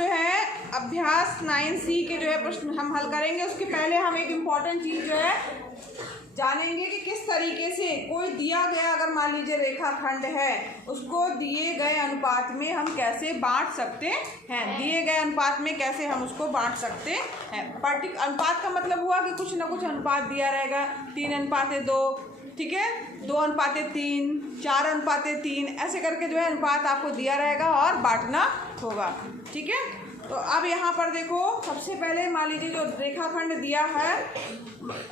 जो है अभ्यास 9C के जो है प्रश्न हम हल करेंगे। उसके पहले हम एक इम्पॉर्टेंट चीज़ जो है जानेंगे कि किस तरीके से कोई दिया गया, अगर मान लीजिए रेखाखंड है, उसको दिए गए अनुपात में हम कैसे बांट सकते हैं। दिए गए अनुपात में कैसे हम उसको बांट सकते हैं। अनुपात का मतलब हुआ कि कुछ ना कुछ अनुपात दिया रहेगा, 3:2, ठीक है, 2:3, 4:3, ऐसे करके जो है अनुपात आपको दिया रहेगा और बांटना होगा, ठीक है। तो अब यहाँ पर देखो, सबसे पहले मान लीजिए जो रेखाखंड दिया है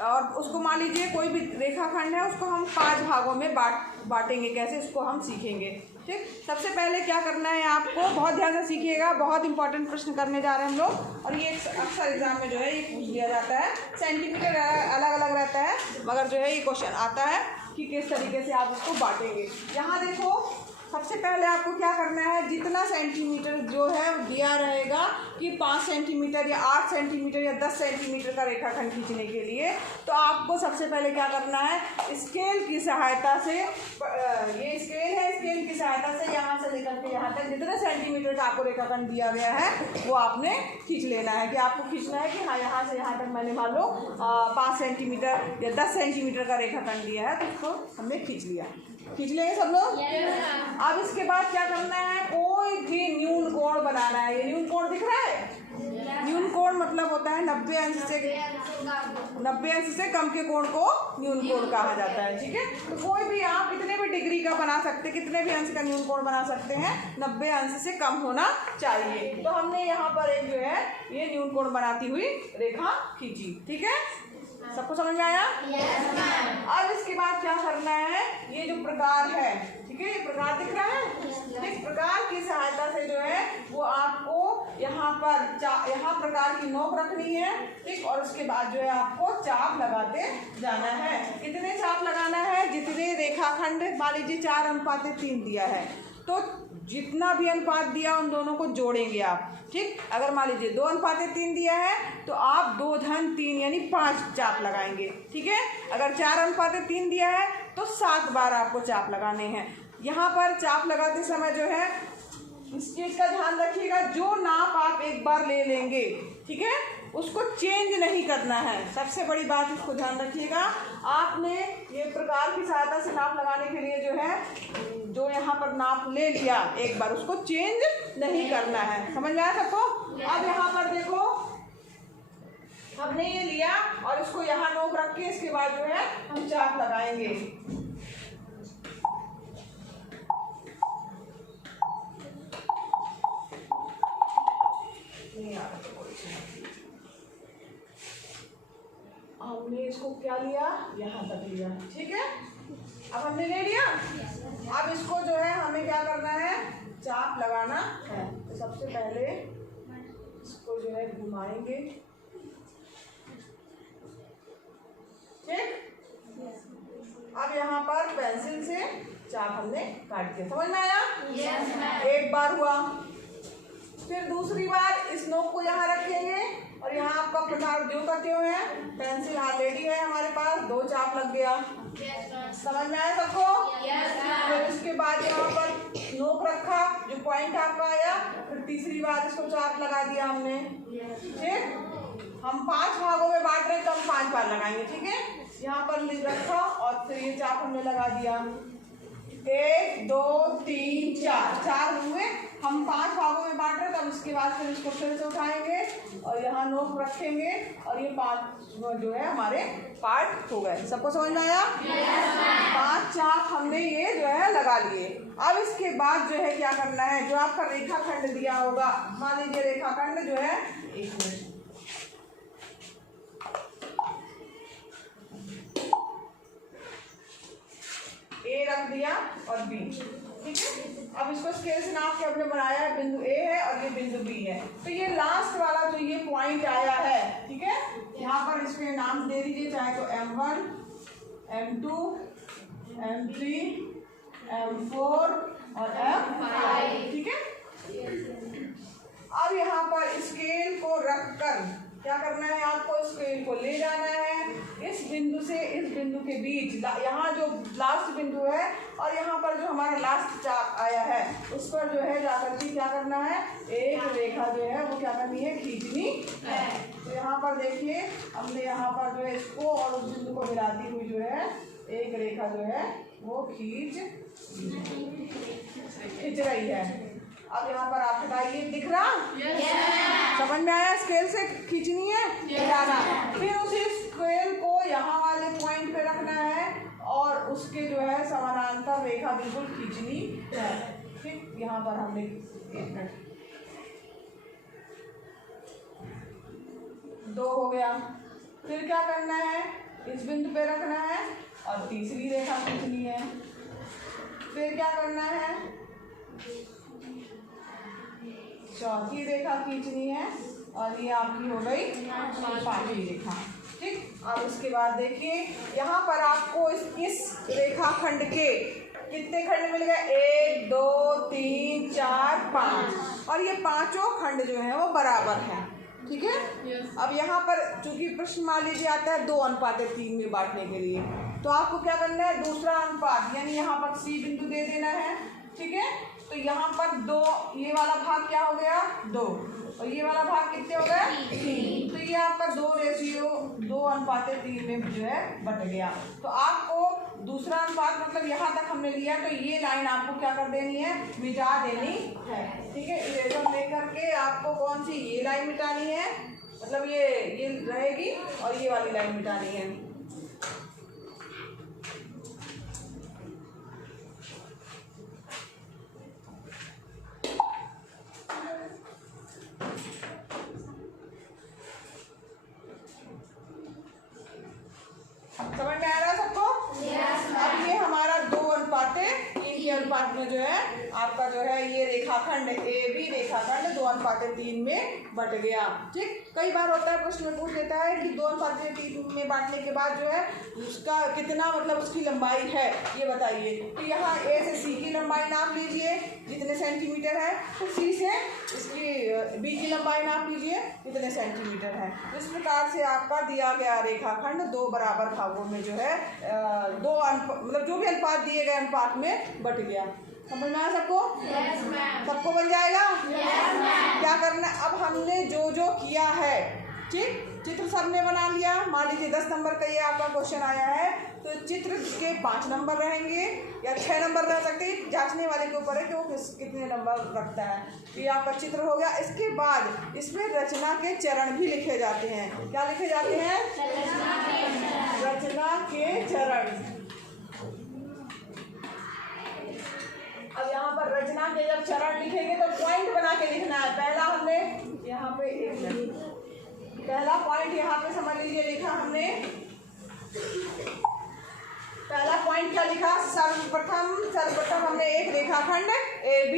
और उसको मान लीजिए कोई भी रेखाखंड है, उसको हम 5 भागों में बांटेंगे, कैसे उसको हम सीखेंगे, ठीक। सबसे पहले क्या करना है आपको, बहुत ध्यान से सीखिएगा, बहुत इंपॉर्टेंट प्रश्न करने जा रहे हैं हम लोग। और ये अक्सर एग्जाम में जो है ये पूछ लिया जाता है, सेंटीमीटर अलग अलग रहता है, मगर जो है ये क्वेश्चन आता है कि किस तरीके से आप उसको बांटेंगे। यहाँ देखो, सबसे पहले आपको क्या करना है, जितना सेंटीमीटर जो है दिया रहेगा कि 5 सेंटीमीटर या 8 सेंटीमीटर या 10 सेंटीमीटर का रेखाखंड खींचने के लिए, तो आपको सबसे पहले क्या करना है, स्केल की सहायता से, ये स्केल है, स्केल की सहायता से यहाँ से लेकर के यहाँ तक जितने सेंटीमीटर का आपको रेखाखंड दिया गया है वो आपने खींच लेना है। कि आपको खींचना है कि हाँ, यहाँ से यहाँ तक मैंने मान लो 5 सेंटीमीटर या 10 सेंटीमीटर का रेखाखंड दिया है, तो उसको हमने खींच लिया। खींच लेंगे सब लोग। अब इसके बाद क्या करना है, कोई भी न्यून कोण बनाना है। ये न्यून कोण दिख रहा है, न्यून कोण मतलब होता है 90 अंश से कम के कोण को न्यून कोण कहा जाता है, ठीक है। तो कोई भी आप कितने भी डिग्री का बना सकते, कितने भी अंश का न्यून कोण बना सकते हैं, 90 अंश से कम होना चाहिए। तो हमने यहाँ पर एक जो है ये न्यून कोण बनाती हुई रेखा खींची, ठीक है, सबको समझ में आया। अब इसके बाद क्या करना है, ये जो प्रकार है, ठीक है, ये प्रकार दिख रहा है, इस प्रकार की सहायता से जो है वो आपको यहाँ पर यहाँ प्रकार की नोक रखनी है, ठीक। और उसके बाद जो है आपको चाप लगाते जाना है। कितने चाप लगाना है, जितने रेखाखंड मान लीजिए 4:3 दिया है, तो जितना भी अनुपात दिया उन दोनों को जोड़ेंगे आप, ठीक। अगर मान लीजिए 2:3 दिया है तो आप 2-3 यानी 5 चाप लगाएंगे, ठीक है। अगर 4:3 दिया है तो 7 बार आपको चाप लगाने हैं। यहाँ पर चाप लगाते समय जो है इस चीज़ का ध्यान रखिएगा, जो नाप आप एक बार ले लेंगे, ठीक है, उसको चेंज नहीं करना है। सबसे बड़ी बात इसको ध्यान रखिएगा। आपने ये प्रकार की सहायता से नाप लगाने के लिए जो है जो यहाँ पर नाप ले लिया एक बार, उसको चेंज नहीं करना है। समझ में आया सबको। अब यहाँ पर देखो, हमने ये लिया और इसको यहाँ नोक रख के इसके बाद जो है हम चाप लगाएंगे। हमने इसको क्या लिया, यहाँ तक लिया, ठीक है। अब हमने ले लिया, अब इसको जो है हमें क्या करना है, चाप लगाना है। तो सबसे पहले इसको जो है घुमाएंगे, ठीक। अब यहाँ पर पेंसिल से चाप हमने काट दिया। समझ में आया। एक बार हुआ, फिर दूसरी बार इस नोक को यहाँ रखेंगे और यहाँ आपका प्रकार जो करते हुए है, पेंसिल ऑलरेडी है हमारे पास, 2 चाप लग गया। समझ में आया सबको। फिर उसके बाद यहाँ पर नोक रखा, जो पॉइंट आपका आया, फिर तीसरी बार इसको चाप लगा दिया हमने, ठीक। हम 5 भागों में बांट रहे हैं तो हम 5 बार लगाएंगे, ठीक है। यहाँ पर रखा और फिर ये चाप हमने लगा दिया, 1 2 3 4 हुए। हम 5 भागों में बांट रहे, तब उसके बाद फिर इसको फिर से उठाएंगे और यहाँ नोक रखेंगे और ये 5 जो है हमारे पार्ट हो गए। सबको समझ में आया। 5 चाप हमने ये जो है लगा लिए। अब इसके बाद जो है क्या करना है, जो आपका रेखाखंड दिया होगा, मान लीजिए रेखाखंड जो है, एक मिनट, ए रख दिया और बी, ठीक है। अब इसको स्केल से नाप के हमने बनाया है, बिंदु ए है और ये बिंदु बी है। तो ये लास्ट वाला जो ये पॉइंट आया है, ठीक है, यहाँ पर इसमें नाम दे दीजिए, चाहे तो M1 M2 M3 M4 और M5, ठीक है। अब यहाँ पर स्केल को रखकर क्या करना है, आपको स्केल को ले जाना है इस बिंदु से इस बिंदु के बीच, यहाँ जो लास्ट बिंदु है और यहाँ पर जो हमारा लास्ट चाप आया है, उस पर जो है जाकर के क्या करना है, एक रेखा रेखा जो है वो क्या करनी है, खींचनी है। तो यहाँ पर देखिए हमने यहाँ पर जो है इसको और उस बिंदु को मिलाती हुई जो है एक रेखा जो है वो खींच रही है। अब यहाँ पर आप हटाइए, दिख रहा? समझ में आया? स्केल से खींचनी है मिलाना। फिर उसी स्केल को यहाँ वाले पॉइंट पे रखना है और उसके जो है समानांतर रेखा बिल्कुल खींचनी है। ठीक, यहाँ पर हमने 1 मिनट 2 हो गया। फिर क्या करना है, इस बिंदु पे रखना है और तीसरी रेखा खींचनी है। फिर क्या करना है, चौथी रेखा खींचनी है और ये आपकी हो गई 5वीं रेखा। ठीक, अब उसके बाद देखिए यहाँ पर आपको इस रेखाखंड के कितने खंड मिल गए, 1 2 3 4 5 और ये पांचों खंड जो है वो बराबर हैं। ठीक है। अब यहाँ पर चूंकि प्रश्न मान लीजिए आता है 2:3 में बांटने के लिए, तो आपको क्या करना है, दूसरा अनुपात यानी यहाँ पर C बिंदु दे देना है। ठीक है, तो यहाँ पर 2, ये वाला भाग क्या हो गया 2 और ये वाला भाग कितने हो गए 3, तो ये आपका 2:3 में जो है बट गया। तो आपको दूसरा अनुपात मतलब यहाँ तक हमने लिया, तो ये लाइन आपको क्या कर देनी है, मिटा देनी है। ठीक है, इरेजर लेकर के आपको कौन सी, ये लाइन मिटानी है, मतलब ये रहेगी और ये वाली लाइन मिटानी है। समझ में आ रहा है सबको? अब ये हमारा 2:3 के अनुपात में जो है आपका जो है ये रेखाखंड AB रेखाखंड 2:3 में बट गया। ठीक, कई बार होता है प्रश्न में पूछ लेता है कि 2:3 में बांटने के बाद जो है उसका कितना मतलब उसकी लंबाई है ये बताइए। तो यहाँ A से C की लंबाई नाप लीजिए जितने सेंटीमीटर है, तो C से इसकी B की लंबाई नाप लीजिए कितने सेंटीमीटर है। इस प्रकार से आपका दिया गया रेखाखंड 2 बराबर भागों में जो है मतलब जो भी अनुपात दिए गए अनुपात में बट गया। समझ में आया सबको? सबको बन जाएगा? क्या करना, अब हमने जो जो किया है, ठीक, चित्र सबने बना लिया। मान लीजिए 10 नंबर का ये आपका क्वेश्चन आया है, तो चित्र के 5 नंबर रहेंगे या 6 नंबर रह सकते हैं, जांचने वाले के ऊपर है कि वो कितने नंबर रखता है। ये आपका चित्र हो गया। इसके बाद इसमें रचना के चरण भी लिखे जाते हैं। क्या लिखे जाते हैं? रचना के चरण। अब यहाँ पर रचना के जब चरण लिखेंगे तो पॉइंट बना के लिखना है। पहला हमने यहाँ पे पहला पॉइंट यहाँ पे समझ लीजिए लिखा हमने। पहला पॉइंट क्या लिखा, सर्वप्रथम हमने एक रेखाखंड AB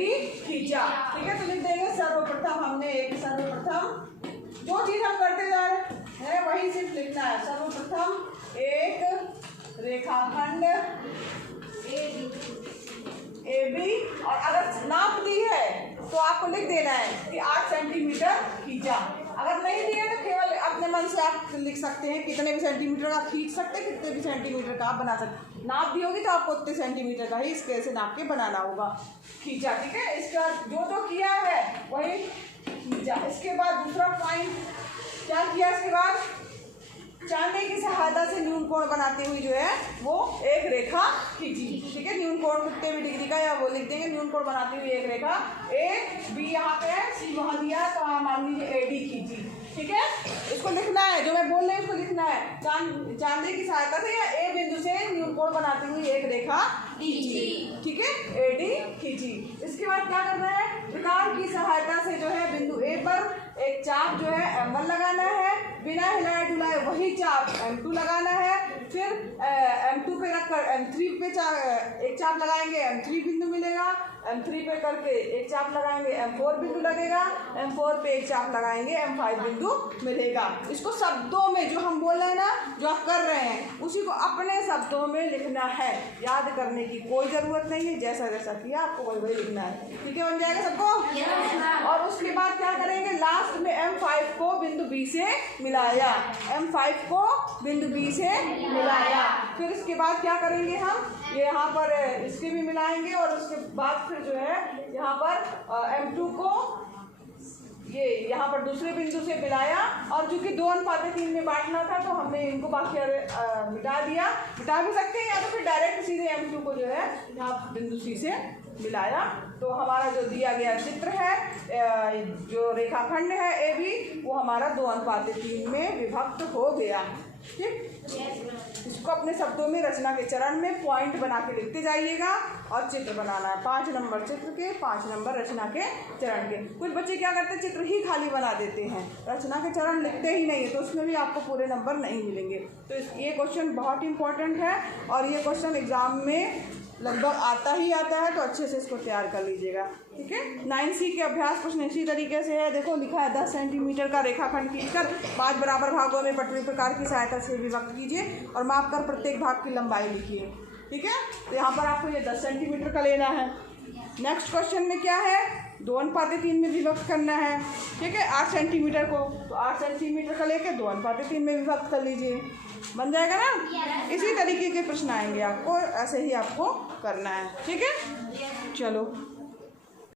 खींचा। ठीक है, तो लिख देंगे सर्वप्रथम जो चीज हम करते जा रहे हैं वही सिर्फ लिखना है। सर्वप्रथम एक रेखाखंड AB और अगर नाप दी है तो आपको लिख देना है कि 8 सेंटीमीटर खींचा। अगर नहीं दिया तो केवल अपने मन से आप लिख सकते हैं कितने भी सेंटीमीटर का खींच सकते हैं, कितने भी सेंटीमीटर का आप बना सकते। नाप दी होगी तो आपको उतने सेंटीमीटर का ही स्केल से नाप के बनाना होगा। खींचा, ठीक है, इसका जो किया है वही खींचा। इसके बाद दूसरा पॉइंट क्या किया, इसके बाद चांदे की सहायता से न्यून कोण बनाते हुए जो है वो एक रेखा खींची। ठीक है, न्यून कोण कितने भी डिग्री का या वो लिख देंगे। न्यून कोण बनाते हुए एक रेखा, A B यहाँ पे है, C वहाँ दिया, तो आप मान लीजिए AD खींची। ठीक है, इसको लिखना है, जो मैं बोल रही हूँ उसको लिखना है। चांदे की सहायता से या A बिंदु से न्यून कोण बनाते हुए एक रेखा खींची। ठीक है, AD खींची। इसके बाद क्या करना है, प्रकार की सहायता से जो है बिंदु A पर एक चाप जो है M1 लगाना है, बिना हिलाए डुलाए वही चाप M2 लगाना है। फिर M2 पे रखकर M3 पे एक चाप लगाएंगे, M3 बिंदु मिलेगा। M3 पे करके एक चाप लगाएंगे, M4 बिंदु लगेगा। M4 पे एक चाप लगाएंगे, M5 बिंदु मिलेगा। इसको शब्दों में जो हम बोल रहे हैं ना, जो आप कर रहे हैं उसी को अपने शब्दों में लिखना है। याद करने की कोई ज़रूरत नहीं है, जैसा जैसा किया आपको वही वही लिखना है। ठीक है, बन जाएगा सबको। और उसके बाद क्या करेंगे, लास्ट में M5 को बिंदु B से मिलाया, M5 को बिंदु B से मिलाया। फिर इसके बाद क्या करेंगे, हम ये यहाँ पर इसके भी मिलाएंगे और उसके बाद फिर जो है यहाँ पर M2 को पर दूसरे बिंदु से मिलाया, और चूंकि 2:3 में बांटना था तो हमने इनको बाकी मिटा दिया। मिटा भी सकते हैं या तो फिर डायरेक्ट सीधे M2 को जो है यहाँ बिंदु C से मिलाया। तो हमारा जो दिया गया चित्र है, जो रेखाखंड है AB, वो हमारा 2:3 में विभक्त हो गया। ठीक, इसको अपने शब्दों में रचना के चरण में पॉइंट बना के लिखते जाइएगा और चित्र बनाना है। 5 नंबर चित्र के, 5 नंबर रचना के चरण के। कुछ बच्चे क्या करते हैं, चित्र ही खाली बना देते हैं, रचना के चरण लिखते ही नहीं है, तो उसमें भी आपको पूरे नंबर नहीं मिलेंगे। तो ये क्वेश्चन बहुत इंपॉर्टेंट है और ये क्वेश्चन एग्जाम में लगभग आता ही आता है, तो अच्छे से इसको तैयार कर लीजिएगा। ठीक है। 9C के अभ्यास प्रश्न इसी तरीके से है। देखो लिखा है 10 सेंटीमीटर का रेखाखंड खींचकर 5 बराबर भागों में पटरी प्रकार की सहायता से विभक्त कीजिए और माप कर प्रत्येक भाग की लंबाई लिखिए। ठीक है, तो यहाँ पर आपको ये 10 सेंटीमीटर का लेना है। नेक्स्ट क्वेश्चन में क्या है, 2:3 में विभक्त करना है। ठीक है, 8 सेंटीमीटर को, तो 8 सेंटीमीटर का लेकर 2:3 में विभक्त कर लीजिए, बन जाएगा ना। इसी तरीके के प्रश्न आएंगे आपको, ऐसे ही आपको करना है। ठीक है, चलो।